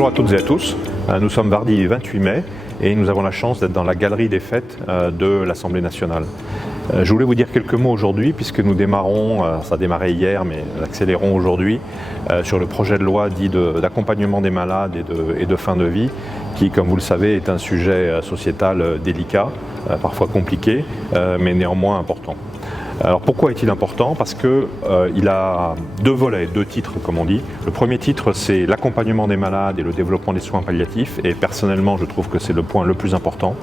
Bonjour à toutes et à tous, nous sommes mardi 28 mai et nous avons la chance d'être dans la galerie des fêtes de l'Assemblée nationale. Je voulais vous dire quelques mots aujourd'hui puisque nous démarrons, ça a démarré hier mais nous accélérons aujourd'hui, sur le projet de loi dit d'accompagnement des malades et de fin de vie qui, comme vous le savez, est un sujet sociétal délicat, parfois compliqué, mais néanmoins important. Alors pourquoi est-il important? Parce qu'il a deux volets, deux titres comme on dit. Le premier titre, c'est l'accompagnement des malades et le développement des soins palliatifs, et personnellement je trouve que c'est le point le plus important.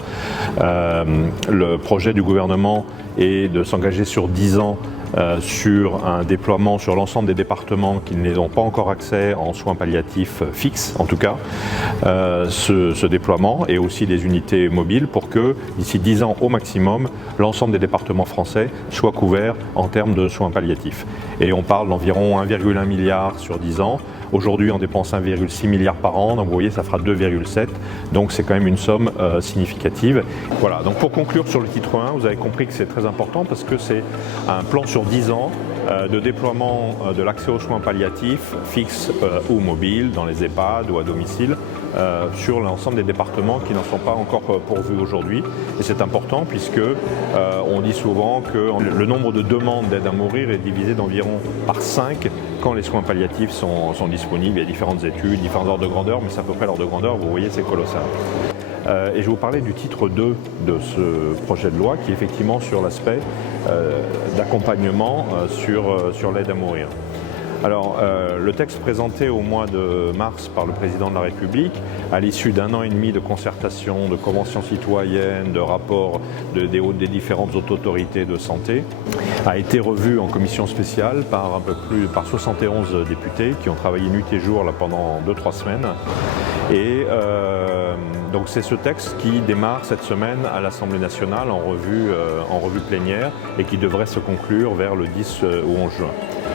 Le projet du gouvernement est de s'engager sur 10 ans sur un déploiement sur l'ensemble des départements qui n'ont pas encore accès en soins palliatifs fixes, en tout cas, ce déploiement et aussi des unités mobiles pour que d'ici 10 ans au maximum, l'ensemble des départements français soient couverts en termes de soins palliatifs. Et on parle d'environ 1,1 milliard sur 10 ans. Aujourd'hui, on dépense 1,6 milliard par an, donc vous voyez, ça fera 2,7. Donc c'est quand même une somme significative. Voilà, donc pour conclure sur le titre 1, vous avez compris que c'est très important parce que c'est un plan sur 10 ans de déploiement de l'accès aux soins palliatifs fixes ou mobiles dans les EHPAD ou à domicile sur l'ensemble des départements qui n'en sont pas encore pourvus aujourd'hui. Et c'est important puisque on dit souvent que le nombre de demandes d'aide à mourir est divisé d'environ par 5 quand les soins palliatifs sont disponibles. Il y a différentes études, différents ordres de grandeur, mais c'est à peu près l'ordre de grandeur, vous voyez, c'est colossal. Et je vais vous parler du titre 2 de ce projet de loi qui est effectivement sur l'aspect d'accompagnement sur l'aide à mourir. Alors, le texte présenté au mois de mars par le président de la République, à l'issue d'un an et demi de concertation, de conventions citoyennes, de rapports des différentes autorités de santé, a été revu en commission spéciale par 71 députés qui ont travaillé nuit et jour là, pendant 2-3 semaines. Et donc c'est ce texte qui démarre cette semaine à l'Assemblée nationale en revue plénière et qui devrait se conclure vers le 10 ou 11 juin.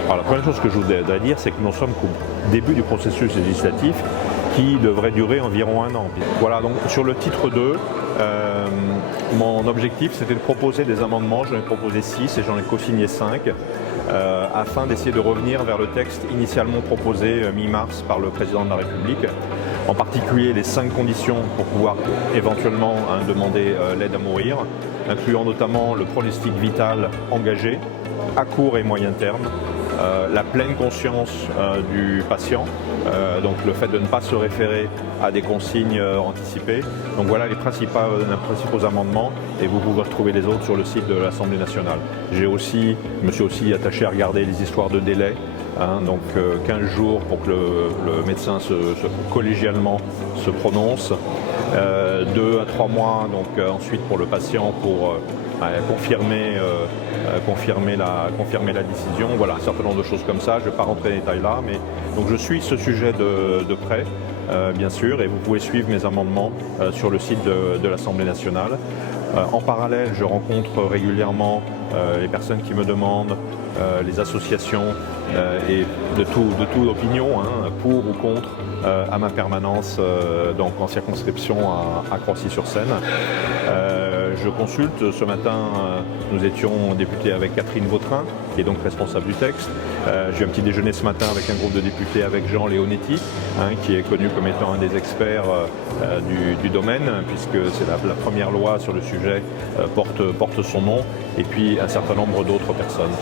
Alors la première chose que je voudrais dire, c'est que nous sommes qu'au début du processus législatif qui devrait durer environ 1 an. Voilà, donc sur le titre 2, mon objectif c'était de proposer des amendements, j'en ai proposé 6 et j'en ai co-signé 5, afin d'essayer de revenir vers le texte initialement proposé mi-mars par le président de la République, en particulier les 5 conditions pour pouvoir éventuellement demander l'aide à mourir, incluant notamment le pronostic vital engagé à court et moyen terme, la pleine conscience du patient, donc le fait de ne pas se référer à des consignes anticipées. Donc voilà les principaux amendements et vous pouvez retrouver les autres sur le site de l'Assemblée nationale. Je me suis aussi attaché à regarder les histoires de délai, donc 15 jours pour que le médecin collégialement se prononce, 2 à 3 mois donc, ensuite pour le patient pour confirmer la décision. Voilà, un certain nombre de choses comme ça. Je ne vais pas rentrer dans les détails là, mais donc je suis ce sujet de près, bien sûr, et vous pouvez suivre mes amendements sur le site de l'Assemblée nationale. En parallèle, je rencontre régulièrement les personnes qui me demandent, les associations et de toute opinion, pour ou contre, à ma permanence donc en circonscription à Croissy-sur-Seine. Je consulte. Ce matin, nous étions députés avec Catherine Vautrin, qui est donc responsable du texte. J'ai eu un petit déjeuner ce matin avec un groupe de députés avec Jean Leonetti, qui est connu comme étant un des experts du domaine, puisque c'est la première loi sur le sujet porte son nom, et puis un certain nombre d'autres personnes.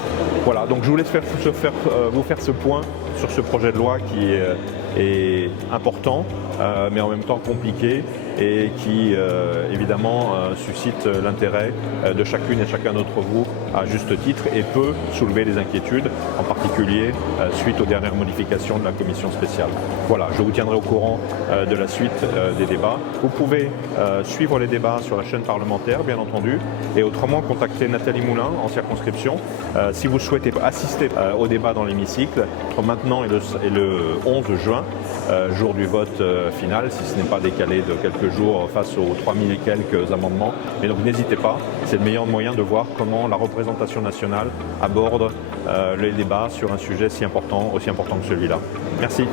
Voilà, donc je voulais vous faire ce point sur ce projet de loi qui est important, mais en même temps compliqué et qui évidemment suscite l'intérêt de chacune et chacun d'entre vous à juste titre et peut soulever des inquiétudes, en particulier suite aux dernières modifications de la commission spéciale. Voilà, je vous tiendrai au courant de la suite des débats. Vous pouvez suivre les débats sur la chaîne parlementaire, bien entendu, et autrement contacter Nathalie Moulin en circonscription si vous souhaitez assister au débat dans l'hémicycle entre maintenant et le 11 juin, jour du vote final, si ce n'est pas décalé de quelques jours face aux 3000 et quelques amendements. Mais donc n'hésitez pas, c'est le meilleur moyen de voir comment la représentation nationale aborde les débats sur un sujet aussi important que celui-là. Merci.